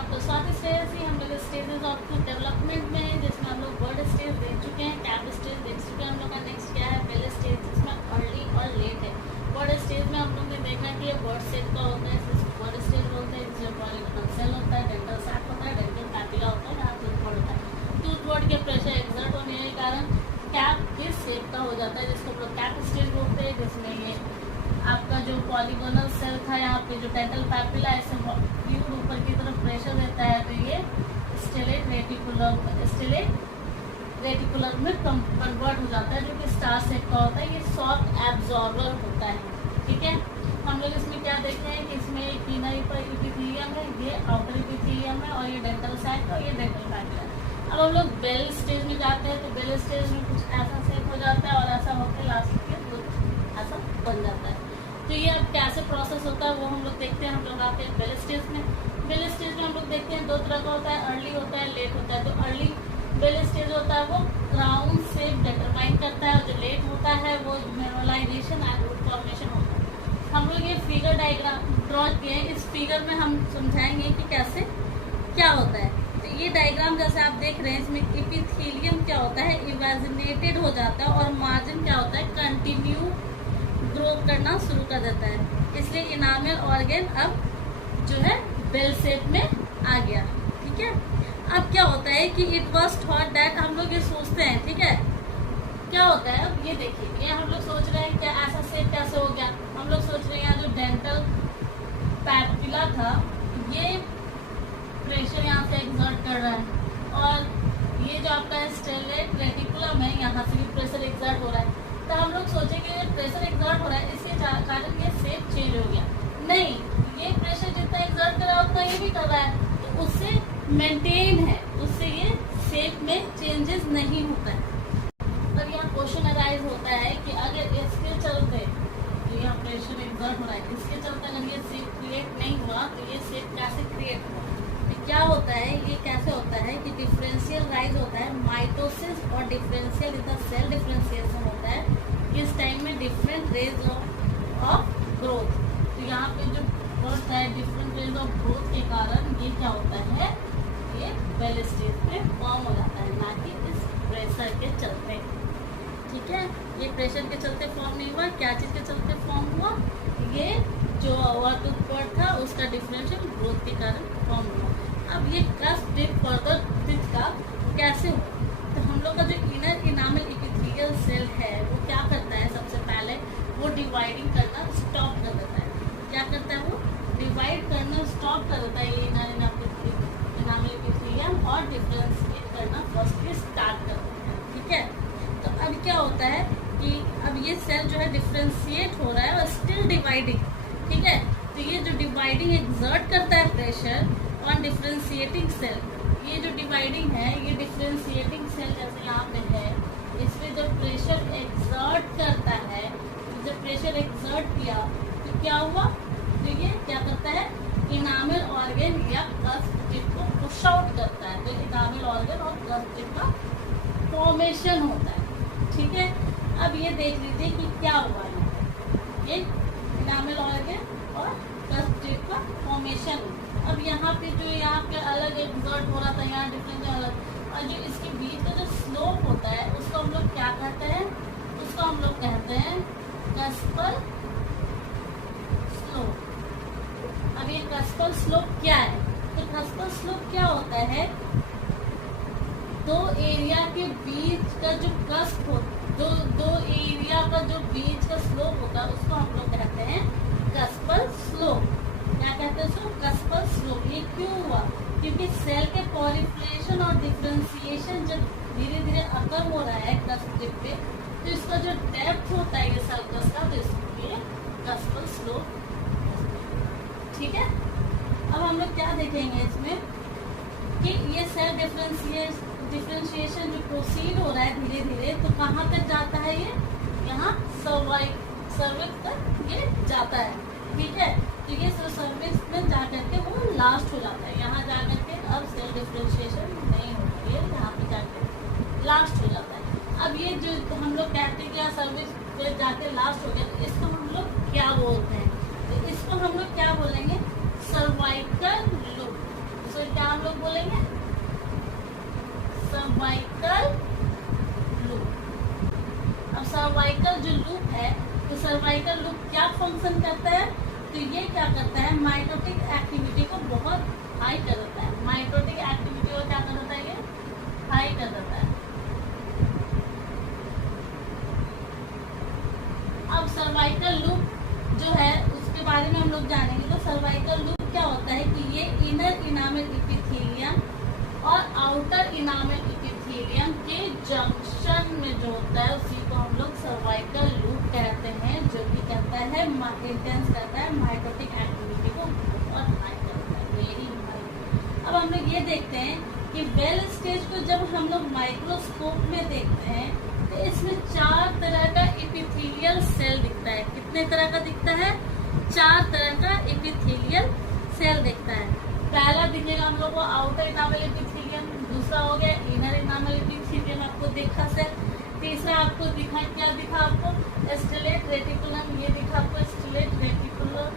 अब तो 7 स्टेज ही हम लोग स्टेजेस ऑफ डेवलपमेंट में है, जिसमें हम लोग बर्ड स्टेज देख चुके हैं, कैप स्टेज देख चुके हैं। हम लोग का नेक्स्ट क्या है, बेल स्टेज, जिसमें अर्ली और लेट है। बर्ड स्टेज में हम लोग ने देखा कि ये बर्ड शेप का होता है, जिसको बर्ड स्टेज बोलते हैं, जिसमें पॉलीगोनल सेल होता है, डेंटल सैक होता है, डेंटल पैपिला होता है, यहाँ टूथ बोर्ड होता है। टूथ बोर्ड के प्रेशर एक्सर्ट होने के कारण कैप इस शेप का हो जाता है, जिसको हम लोग कैप स्टेज बोलते हैं, जिसमें ये आपका जो पॉलीगोनल सेल था, यहाँ पे जो डेंटल पैपिला ऐसे ऊपर की तरफ प्रेशर देता है, तो ये स्टेलेट रेटिकुलर में कन्वर्ट हो जाता है, जो कि स्टार शेप का होता है। ये सॉफ्ट एब्जॉर्बर होता है, ठीक है। हम लोग इसमें क्या देखते हैं कि इसमें एक इनर एपिथेलियम है, ये आउटर एपिथेलियम है, और ये डेंटल सैक और ये डेंटल पैपिला। अब हम लोग बेल स्टेज में जाते हैं, तो बेल स्टेज में कुछ ऐसा शेप हो जाता है और ऐसा होकर लास्ट में कुछ ऐसा बन जाता है। तो ये अब कैसे प्रोसेस होता है वो हम लोग देखते हैं। हम लोग आते हैं बेल स्टेज में। बेल स्टेज में हम लोग देखते हैं दो तरह का होता है, अर्ली होता है, लेट होता है। तो अर्ली बेल स्टेज होता है वो क्राउन शेप डिटरमाइन करता है, और जो लेट होता है वो मिनरलाइजेशन एंड रूट फॉर्मेशन होता है। हम लोग ये फिगर डायग्राम ड्रॉ किए हैं, इस फिगर में हम समझाएंगे कि कैसे क्या होता है। तो ये डायग्राम जैसे आप देख रहे हैं, इसमें एपिथेलियम क्या होता है, इवेजिनेटेड हो जाता है, और मार्जिन क्या होता है, कंटिन्यू ग्रो करना शुरू कर देता है। इसलिए इनामल ऑर्गन अब जो है बेल शेप में आ गया, ठीक है। अब क्या होता है कि इट वाज थॉट दैट, हम लोग ये सोचते हैं, ठीक है, क्या होता है। अब ये देखिए, ये हम लोग सोच रहे हैं क्या ऐसा शेप कैसे हो गया। हम लोग सोच रहे हैं यहाँ जो डेंटल पैपिला था, ये प्रेशर यहाँ से एक्सर्ट कर रहा है, और ये जो आपका स्टेलेट रेटिकुलम है, यहाँ से भी प्रेशर एक्सर्ट हो रहा है। तो हम लोग सोचेंगे ये प्रेशर एक्सर्ट हो रहा है, इसके कारण ये शेप चेंज हो गया। नहीं, ये प्रेशर जितना एक्सर्ट कर रहा है उतना ये भी कर रहा है, तो उससे मेंटेन है, उससे ये शेप में चेंजेस नहीं होता है। अब यहाँ क्वेश्चन अराइज होता है कि अगर इसके चलते यहाँ प्रेशर एक्सर्ट हो रहा है, इसके चलते अगर ये शेप क्रिएट नहीं हुआ तो ये शेप कैसे क्रिएट हुआ। तो क्या होता है, ये कैसे होता है कि डिफरेंशियल राइज होता है, माइटोसिस और differential in the cell differentiation होता है। इस टाइम में डिफरेंट रेज ऑफ ग्रोथ, तो यहाँ पे जो ग्रोथ है डिफरेंट रेज ऑफ ग्रोथ के कारण ये क्या होता है, ये बेल स्टेज में फॉर्म हो जाता है, ना कि इस प्रेशर के चलते, ठीक है। ये प्रेशर के चलते फॉर्म नहीं हुआ, क्या चीज के चलते फॉर्म हुआ, ये जो टूथ बोर्ड था उसका डिफरेंशियल ग्रोथ के कारण फॉर्म हुआ। अब ये कस्प टिप फर्दर टिप का कैसे हुआ, तो हम लोग का जो इनर इनामल एपिथेलियल सेल है वो क्या करता है, सबसे पहले वो डिवाइडिंग करना स्टॉप कर देता है। क्या करता है, वो डिवाइड करना स्टॉप कर देता है, ये इनर इनामल एपिथेलियम, और डिफरेंशिएट करना फर्स्ट स्टार्ट कर देता है, ठीक है। तो अब क्या होता है कि अब ये सेल जो है डिफरेंशिएट हो रहा है और स्टिल डिवाइडिंग, ठीक है। तो ये जो डिवाइडिंग एक्सर्ट करता है प्रेशर ऑन डिफरेंशिएटिंग सेल, ये जो डिवाइडिंग है, ये डिफरेंशिएटिंग सेल जैसे यहाँ पे है, इसमें जब प्रेशर एक्सर्ट करता है, जब प्रेशर एक्सर्ट किया तो क्या हुआ, तो ये क्या करता है, इनामल ऑर्गन या कस्प टिप को पुश आउट करता है, तो इनामल ऑर्गन और कस्प टिप का फॉर्मेशन होता है, ठीक है। अब ये देख लीजिए कि क्या हुआ है, ये इनामल ऑर्गन और कस्प टिप का फॉर्मेशन। अब यहाँ पे जो यहाँ पे अलग एक्सर्ट हो रहा था, यहाँ डिफरेंट अलग, और जो इसके बीच का जो स्लोप होता है उसको हम लोग क्या कहते हैं, उसको हम लोग कहते हैं कस्पल स्लोप। अब ये कस्पल स्लोप क्या है, तो कस्पल स्लोप क्या होता है, दो एरिया के बीच का जो कस्प हो, दो एरिया का जो बीच का स्लोप होता है उसको हम लोग कहते हैं कस्पल स्लोप। क्या कहते हैं उसको, कस्पल स्लोप। ये क्यों हुआ, क्योंकि सेल के पॉलिफिलेशन और डिफरेंशिएशन जब धीरे धीरे अकर हो रहा है कस्प टिप पे, तो इसका जो डेप्थ होता है ये सर्कस का, तो इसलिए कस्पल स्लोप, ठीक है। अब हम लोग क्या देखेंगे इसमें कि ये सेल डिफरेंशिएशन जो प्रोसीड हो रहा है धीरे धीरे, तो कहाँ तक जाता है, ये यहाँ सर्विक्स तक ये जाता है, ठीक है। तो ये सर्विक्स में जा करके वो लास्ट हो जाता है, यहाँ जा करके अब सेल डिफरेंशिएशन नहीं होता है, यहाँ पे जाके लास्ट हो जाता है। अब ये जो हम लोग कहते हैं कि सर्विक्स जाके लास्ट हो गया, तो इसको हम लोग क्या बोलते हैं, तो इसको हम लोग क्या बोलेंगे, सर्वाइकल लूप। सो बोलेंगे? Cervical loop. अब सर्वाइकल जो लूप है, तो सर्वाइकल लूप क्या फंक्शन करता है? तो ये क्या करता है, माइटोटिक एक्टिविटी को बहुत हाई कर देता है। माइटोटिक एक्टिविटी को क्या कर देता है? ये हाई कर देता है। अब सर्वाइकल लूप जो है उसके बारे में हम लोग जानेंगे। तो सर्वाइकल लूप क्या होता है कि ये इनर इनामल एपिथेलियम और आउटर इनामल एपिथेलियम के जंक्शन में जो होता है उसी को हम लोग सर्वाइकल लूप कहते हैं, जो कि कहता है इंटेंस करता है माइटोटिक एक्टिविटी को और हाई करता है, वेरी हाई। अब हम लोग ये देखते हैं कि वेल स्टेज को जब हम लोग माइक्रोस्कोप में देखते हैं तो इसमें 4 तरह का एपिथेलियल सेल दिखता है। कितने तरह का दिखता है? 4 तरह का एपिथेलियल सेल दिखता है। पहला दिखेगा हम लोग को आउटर इनामल एपिथेलियम, दूसरा हो गया इनर इनामल एपिथेलियम आपको देखा सेल, तीसरा आपको दिखा क्या दिखा आपको? स्टेलेट रेटिकुलम, ये दिखा आपको स्टेलेट रेटिकुलम,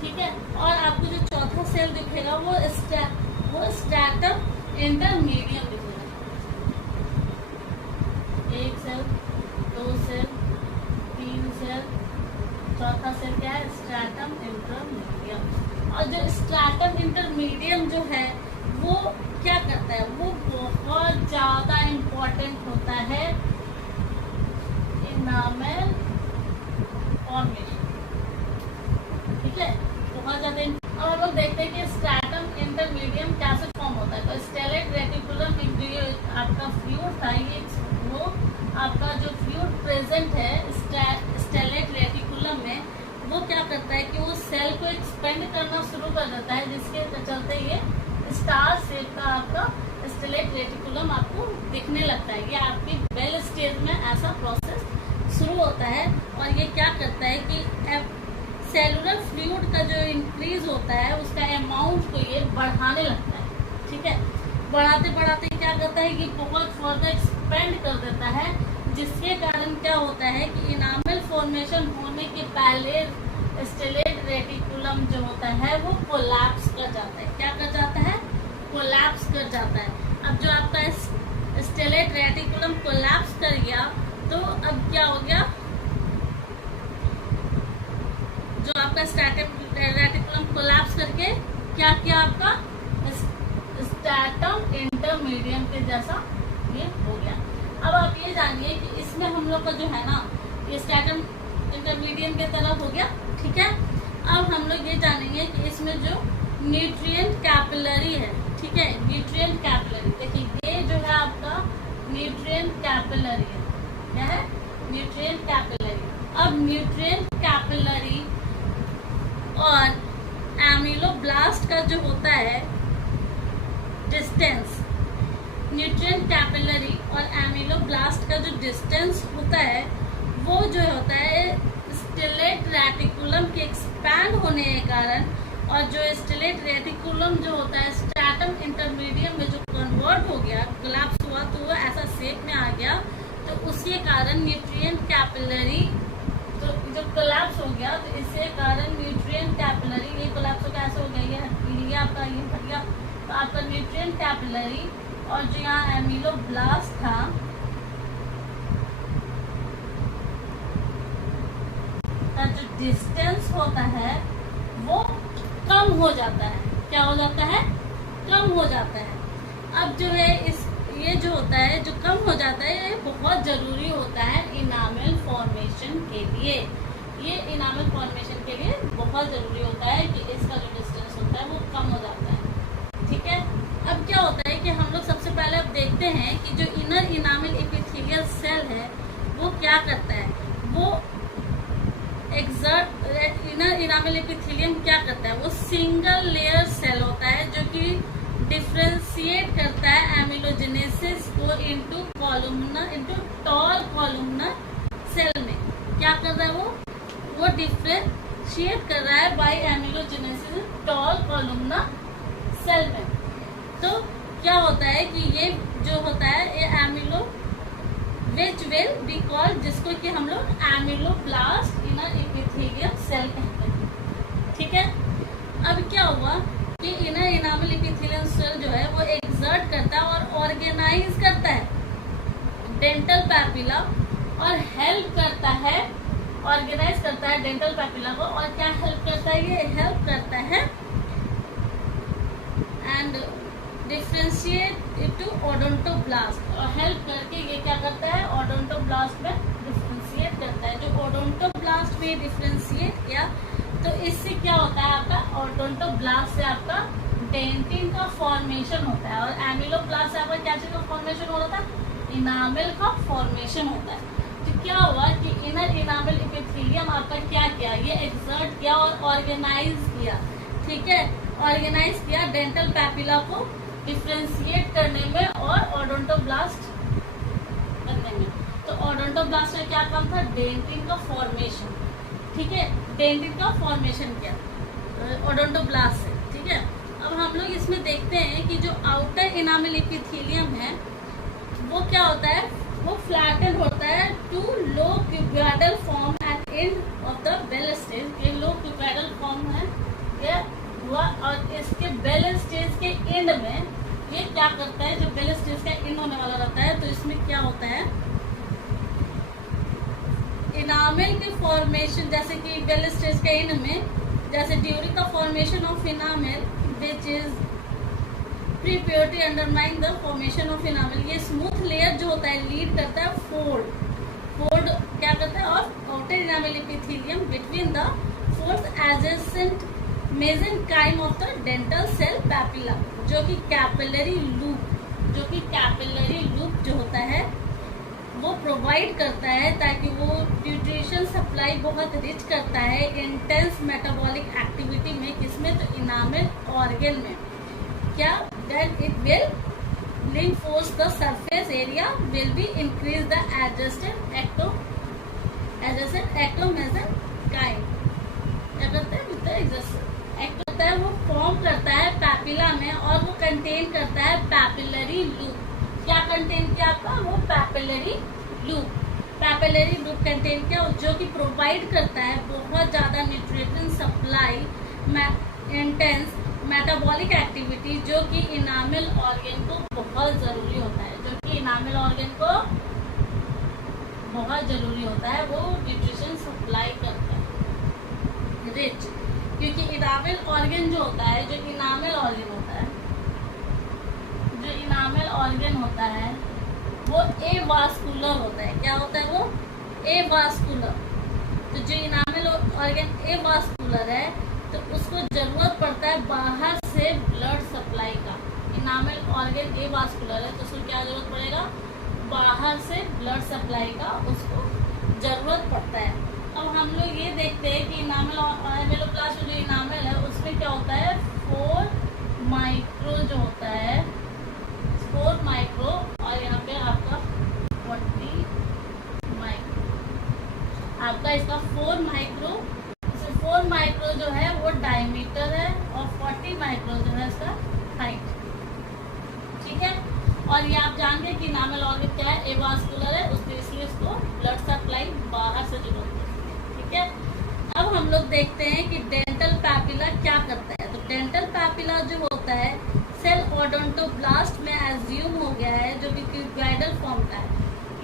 ठीक है। और आपको जो चौथा सेल दिखेगा वो स्ट्रैटम इंटरमीडियम दिखेगा। एक सेल, 2 सेल, 3 सेल, चौथा सेल क्या है? स्ट्रैटम इंटरमीडियम। और जो स्ट्रैटम इंटरमीडियम जो है वो क्या करता है? वो बहुत ज्यादा इम्पोर्टेंट होता है इनामल फॉर्मेशन, ठीक है, बहुत ज्यादा। अब हम लोग देखते हैं कि स्ट्रैटम इंटरमीडियम कैसे फॉर्म होता है। तो स्टेलेट रेटिकुलम आपका फ्लूइड था, ये वो आपका जो फ्लूइड प्रेजेंट है स्टेलेट रेटिकुलम में, वो क्या करता है कि वो सेल को एक्सपेंड करना शुरू कर देता है, जिसके चलते ये स्टार शेप का आपका स्टेलेट रेटिकुलम आपको दिखने लगता है। ये आपकी बेल स्टेज में ऐसा प्रोसेस शुरू होता है। और ये क्या करता है कि सेलुलर फ्लूइड का जो इंक्रीज होता है उसका अमाउंट को ये बढ़ाने लगता है, ठीक है। बढ़ाते बढ़ाते क्या करता है कि बहुत फर्दर एक्सपेंड कर देता है, जिसके कारण क्या होता है कि इनामल फॉर्मेशन होने के पहले स्टेलेट रेटिकुलम जो होता है वो कोलैप्स कर जाता है। क्या कर जाता है? कोलैप्स कर जाता है। अब जो आपका स्टेलेट रेटिकुलम कोलैप्स कर गया तो अब क्या हो गया? जो आपका स्ट्रैटम रेटिकुलम कोलैप्स करके क्या किया? आपका स्ट्रैटम इंटरमीडियम के जैसा ये हो गया। अब आप ये जानिए कि इसमें हम लोग का जो है ना, ये स्ट्रैटम इंटरमीडियम के तरफ हो गया, ठीक है। अब हम लोग ये जानेंगे कि इसमें जो न्यूट्रिएंट कैपिलरी है, ठीक है, न्यूट्रिएंट कैपिलरी, देखिए ये जो है आपका न्यूट्रिएंट कैपिलरी है। क्या है? Nutrient capillary. अब न्यूट्रिएंट कैपिलरी और एमिलोब्लास्ट का जो होता है डिस्टेंस, न्यूट्रिएंट कैपिलरी और एमिलोब्लास्ट का जो डिस्टेंस होता है वो जो होता है स्टेलेट रेटिकुलम के एक्सपैंड होने के कारण, और जो स्टेलेट रेटिकुलम जो होता है स्ट्रैटम इंटरमीडियम में जो कन्वर्ट हो गया, कोलैप्स हुआ तो वो ऐसा शेप में आ गया, तो उसके कारण न्यूट्रिएंट कैपिलरी तो जब कोलैप्स हो गया तो इसके कारण न्यूट्रिएंट कैपिलरी, ये कोलैप्स हो गया, ऐसा हो गया, ये आपका ये फट गया, तो आपका न्यूट्रिएंट कैपिलरी और जो यहाँ एमिलोब्लास्ट था का जो डिस्टेंस होता है वो कम हो जाता है। क्या हो जाता है? कम हो जाता है। अब जो है ये जो होता है जो कम हो जाता है, ये बहुत जरूरी होता है इनामल फॉर्मेशन के लिए। ये इनामल फॉर्मेशन के लिए बहुत जरूरी होता है कि इसका जो डिस्टेंस होता है वो कम हो जाता है, ठीक है। अब क्या होता है कि हम लोग सबसे पहले अब देखते हैं कि जो इनर इनामल एपिथेलियल सेल है वो क्या करता है। वो इनर इनामल एपिथेलियम क्या करता है? वो सिंगल लेयर सेल होता है जो कि डिफ्रेंशिएट करता है एमिलोजेनेसिस को इनटू टॉल कॉलमनर सेल में। क्या कर रहा है वो डिफ्रेंशिएट कर रहा है बाय एमिलोजेनेसिस टॉल कॉलमनर सेल में। तो क्या होता है कि ये जो होता है ये एमिलो विच विल बी कॉल्ड, जिसको कि हम लोग एमिलोब्लास्ट इनर एपिथेलियम सेल कहते हैं, ठीक है। अब क्या हुआ कि इनर इनामल एपिथेलियम सेल जो है वो ऑर्गेनाइज करता है डेंटल पैपिला और हेल्प करता है, ऑर्गेनाइज करता है डेंटल पैपिला को। और क्या हेल्प करता है? ये हेल्प करता है and differentiate it to odontoblast, और हेल्प करके ये क्या करता है? ओडोंटोब्लास्ट में डिफ्रेंशिएट करता है। जो ओडोंटोब्लास्ट में डिफ्रेंशिएट किया तो इससे क्या होता है? आपका ओडोंटोब्लास्ट से आपका डेंटिन का फॉर्मेशन होता है, और एमिलोब्लास्ट से आपका क्या चीज का फॉर्मेशन हो रहा था? इनामेल का फॉर्मेशन होता है। तो क्या हुआ कि इनर इनामेल एपिथेलियम आपका क्या किया? ये एक्सर्ट किया और ऑर्गेनाइज किया, ठीक है, ऑर्गेनाइज किया डेंटल पैपिला को डिफ्रेंशिएट करने में और ओडोंटोब्लास्ट करने में। तो ओडोंटोब्लास्ट का क्या काम था? डेंटिन का फॉर्मेशन, ठीक है, डेंटिन का फॉर्मेशन किया ओडोंटोब्लास्ट से, ठीक है। अब हम लोग इसमें देखते हैं कि जो आउटर इनामेल एपिथेलियम है वो क्या होता है? वो फ्लैटन होता है to low cuboidal form at end of the bell stage. ये लो क्यूबॉइडल फॉर्म है ये हुआ, और इसके बेल स्टेज के एंड में ये क्या करता है? जब बेल स्टेज का एंड होने वाला रहता है तो इसमें क्या होता है? इनामेल के फॉर्मेशन, जैसे कि बेल स्टेज के एंड में, जैसे during the formation of enamel which is pre purity undermine the formation of enamel, ये स्मूथ लेयर जो होता है लीड करता है फोल्ड क्या करता है? और outer enamel epithelium between the fourth adjacent mesenchyme of the dental cell papilla, जो कि कैपिलरी लूप जो होता है वो प्रोवाइड करता है, ताकि वो न्यूट्रिशन सप्लाई बहुत रिच करता है इंटेंस मेटाबॉलिक एक्टिविटी में। किसमें? तो इनामेल ऑर्गन में। क्या? then it will reinforce the surface area will be increase the adjacent ectomesenchyme। क्या करता है? वो फॉर्म करता है पैपिला में और वो कंटेन करता है पैपिलरी लूप। क्या कंटेन किया आपका? वो पैपिलरी लूप कंटेन किया, जो कि प्रोवाइड करता है बहुत ज्यादा nutrition supply, intense metabolic activity, जो कि इनामेल ऑर्गन को बहुत जरूरी होता है, वो न्यूट्रिशन सप्लाई करता है रिच। क्योंकि इनामेल ऑर्गन जो होता है, जो इनामेल ऑर्गन होता है वो एवास्कुलर होता है। क्या होता है? वो एवास्कुलर। तो जो इनामेल ऑर्गन एवास्कुलर है तो उसको जरूरत पड़ता है बाहर से ब्लड सप्लाई का। इनामेल ऑर्गन एवास्कुलर है तो उसको क्या जरूरत पड़ेगा? बाहर से ब्लड सप्लाई का उसको जरूरत पड़ता है। अब हम लोग ये देखते हैं कि एमिलोब्लास्ट जो इनामेल है उसमें क्या होता है? 4 माइक्रो जो होता है, 4 माइक्रो, और यहाँ पे आपका 40 माइक्रो, आपका इसका 4 माइक्रो 4 माइक्रो जो है वो डायमीटर है और 40 माइक्रो जो है इसका हाइट, ठीक है। और ये आप जानते हैं कि इनामेल ऑर्गन क्या है? एवास्कुलर है, उसके इसलिए इसको ब्लड सप्लाई बाहर से जरूरत है, ठीक है। अब हम लोग देखते हैं कि डेंटल पैपिला क्या करता है। तो डेंटल पैपिला जो होता है सेल ओडोंटोब्लास्ट में एज्यूम हो गया है, जो कि क्यूबॉइडल फॉर्म का है।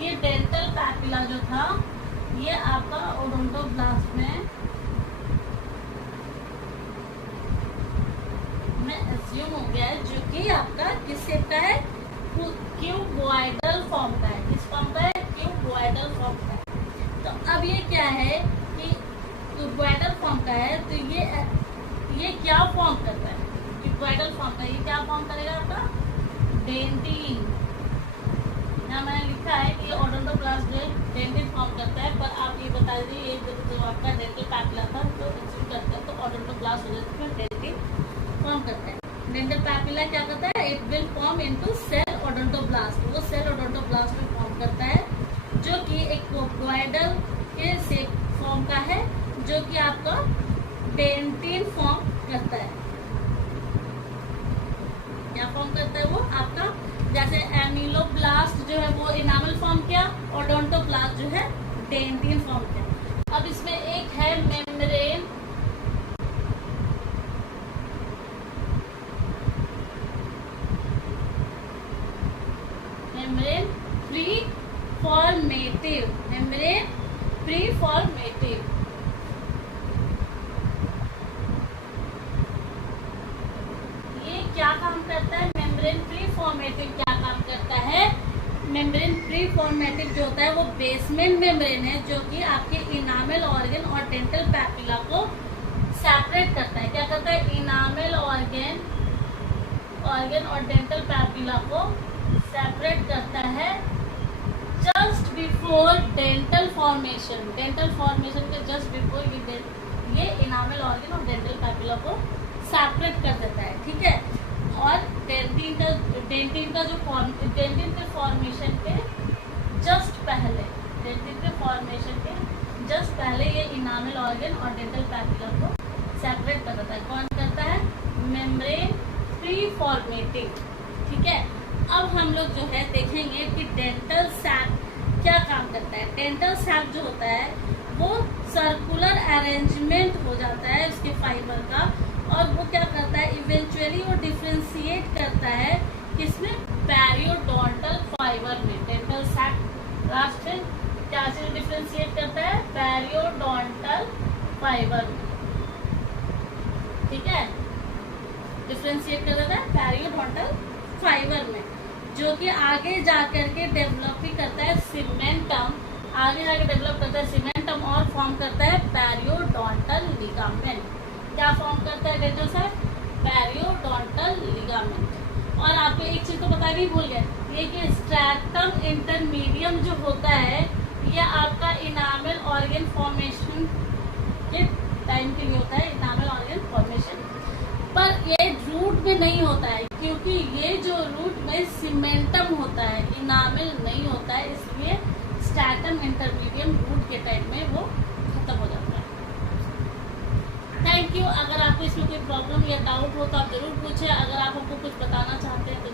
ये डेंटल पैपिला जो था ये आपका ओडोंटोब्लास्ट में एज्यूम हो गया है, जो कि आपका किस शेप का है? क्यूबॉइडल फॉर्म का है। किस फॉर्म का है? क्यूबॉइडल फॉर्म का है। तो अब ये क्या है कि क्यूबॉइडल फॉर्म का है, तो ये क्या फॉर्म करता है? क्यूबॉइडल फॉर्म का ये क्या फॉर्म करेगा? आपका डेंटिन। यहाँ मैंने लिखा है कि ओडोंटोब्लास्ट जो डेंटिन फॉर्म करता है, पर आप ये बता दीजिए ये जो आपका डेंटल पैपिला था तो एज्यूम करता है तो ओडोंटोब्लास्ट हो जाता है, डेंटिन फॉर्म करता है। डेंटल पैपिला क्या करता है? It will form into cell odontoblast. वो सेल ओडोंटोब्लास्ट में फॉर्म करता है, जो कि एक क्यूबॉइडल के शेप फॉर्म का है, जो कि आपका डेंटिन फॉर्म करता है। क्या फॉर्म करता है? वो आपका जैसे एमिलोब्लास्ट जो है वो इनामल फॉर्म किया, ओडोंटोब्लास्ट जो है डेंटिन फॉर्म किया। अब इसमें एक है मेम्ब्रेन, मेम्ब्रेन प्री फॉर्मेटिव क्या काम करता है? मेम्ब्रेन प्री फॉर्मेटिव जो होता है वो बेसमेंट मेम्ब्रेन है जो कि आपके इनामल ऑर्गन और डेंटल पैपिला को सेपरेट करता है। क्या करता है? इनामल ऑर्गन और डेंटल पैपिला को सेपरेट करता है just before dental formation. Dental formation के जस्ट बिफोर ये इनामल ऑर्गन और डेंटल पैपिला को सेपरेट कर देता है, ठीक है। और डेंटिन के फॉर्मेशन के जस्ट पहले ये इनामल ऑर्गन और डेंटल पैपिला को सेपरेट कर देता है। कौन करता है? मेम्ब्रेन प्री फॉर्मेटिव, ठीक है। अब हम लोग जो है देखेंगे कि डेंटल सैक क्या काम करता है। डेंटल सैक जो होता है वो सर्कुलर अरेंजमेंट हो जाता है उसके फाइबर का, और वो क्या करता है? इवेंचुअली वो डिफ्रेंशिएट करता है किसमें? पेरियोडोंटल फाइबर में। डेंटल सैक लास्ट में क्या से डिफ्रेंशिएट करता है? पेरियोडोंटल फाइबर में, ठीक है। डिफ्रेंशिएट कर देता है पेरियोडोंटल फाइबर में, जो कि आगे जाकर के डेवलप भी करता है सीमेंटम, आगे जाके डेवलप करता है सीमेंटम और फॉर्म करता है पेरियोडोंटल लिगामेंट। क्या फॉर्म करता है डेंटल सैक? Periodontal ligament. और आपको एक चीज तो बताना ही भूल गए, ये कि स्ट्रैटम इंटरमीडियम जो होता है ये आपका इनामल ऑर्गन फॉर्मेशन के टाइम के लिए होता है। इनामल ऑर्गन फॉर्मेशन पर ये रूट में नहीं होता है, क्योंकि ये जो रूट में सीमेंटम होता है, इनामल नहीं होता है, इसलिए स्ट्रैटम इंटरमीडियम रूट के टाइम में वो खत्म हो जाता है। Thank you. अगर आपको इसमें कोई प्रॉब्लम या डाउट हो तो आप जरूर पूछें। अगर आप हमको कुछ बताना चाहते हैं तो